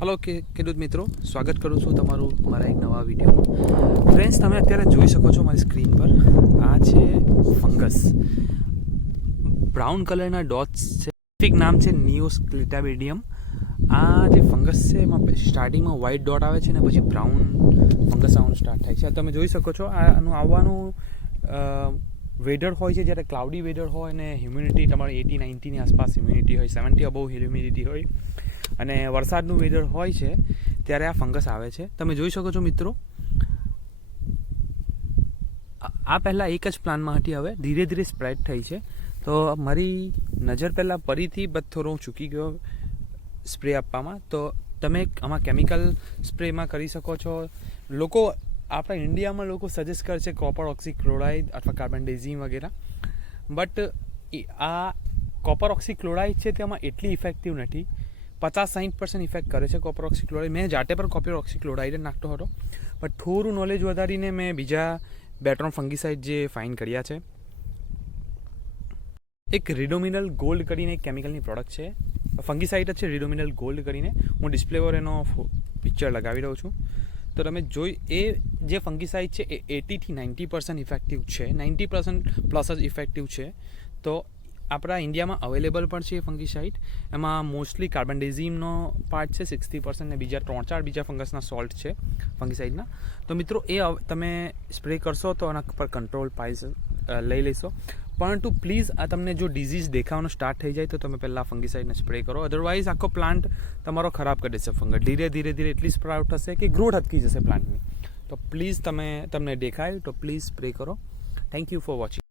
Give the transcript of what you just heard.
Hello કે ખેડૂત મિત્રો, સ્વાગત કરું છું તમારું મારા એક નવા વિડીયોમાં. ફ્રેન્ડ્સ તમે અત્યારે જોઈ શકો છો મારી સ્ક્રીન પર. આ છે ફંગસ. બ્રાઉન કલરના ડોટ્સ છે. સ્પેસિફિક નામ છે નિયોસ ક્લિટાબેડિયમ આ જે ફંગસ છે, એમાં સ્ટાર્ટિંગમાં વ્હાઇટ ડોટ આવે છે ને પછી બ્રાઉન ફંગસ આવવાનું સ્ટાર્ટ થાય છે. તમે જોઈ શકો છો, આનું આવવાનું વેધર હોય છે, જ્યારે ક્લાઉડી વેધર હોય અને હ્યુમિડિટી તમારી એટી નાઇન્ટીની આસપાસ હ્યુમિડિટી હોય સેવન્ટી અબવ હ્યુમિડિટી હોય. અને વરસાદનું વેધર હોય છે, ત્યારે આ ફંગસ આવે છે. તમે જોઈ શકો છો મિત્રો, આ- પહેલાં એક જ પ્લાનમાં હતી, હવે ધીરે ધીરે સ્પ્રેડ થઈ છે. તો મારી નજર પહેલાં ફરીથી બધ થોડો ચૂકી ગયો સ્પ્રે આપવામાં. તો તમે આમાં કેમિકલ સ્પ્રેમાં કરી શકો છો. લોકો, આપણા ઇન્ડિયામાં લોકો સજેસ્ટ કરે છે કોપર ઓક્સીક્લોરાઇડ અથવા કાર્બન ડેઝીમ વગેરે. બટ આ કોપર ઓક્સીક્લોરાઇડ છે તેમાં એટલી ઇફેક્ટિવ નથી. પચાસ સાઠ પર્સન્ટ ઇફેક્ટ કરે છે કોપર ઓક્સિક્લોરાઇડ મેં જાતે પણ કોપર ઓક્સિક્લોરાઇડ નાખતો હતો. પણ થોડું નોલેજ વધારીને મેં બીજા બે ત્રણ ફંગીસાઇડ જે ફાઇન કર્યા છે. એક રિડોમિનલ ગોલ્ડ કરીને એક કેમિકલની પ્રોડક્ટ છે. ફંગીસાઇડ જ છે રિડોમિનલ ગોલ્ડ કરીને. હું ડિસ્પ્લે પર એનો પિક્ચર લગાવી રહ્યો છું. તો તમે જોઈ, એ જે ફંગીસાઇડ છે, એ એટીથી નાઇન્ટી પર્સન્ટ ઇફેક્ટિવ છે. નાઇન્ટી પર્સન્ટ પ્લસ જ ઇફેક્ટિવ છે. તો આપણા ઇન્ડિયામાં અવેલેબલ પણ છે ફંગીસાઇટ એમાં મોસ્ટલી કાર્બન ડેઝીમનો પાર્ટ છે સિક્સટી પર્સન્ટ ને બીજા ત્રણ ચાર બીજા ફંગસના સોલ્ટ છે ફંગીસાઇડના તો મિત્રો, એ તમે સ્પ્રે કરશો તો એના પર કંટ્રોલ પાઈ લઈ લેશો. પરંતુ પ્લીઝ આ તમને જો ડિઝીઝ દેખાવાનું સ્ટાર્ટ થઈ જાય તો તમે પહેલાં ફંગીસાઇડને સ્પ્રે કરો. અધરવાઇઝ આખો પ્લાન્ટ તમારો ખરાબ કરી દેશે ફંગસ. ધીરે ધીરે ધીરે એટલી સ્પ્રાઉટ થશે કે ગ્રોથ અટકી જશે પ્લાન્ટની તો પ્લીઝ તમે, તમને દેખાય તો પ્લીઝ સ્પ્રે કરો. Thank you for watching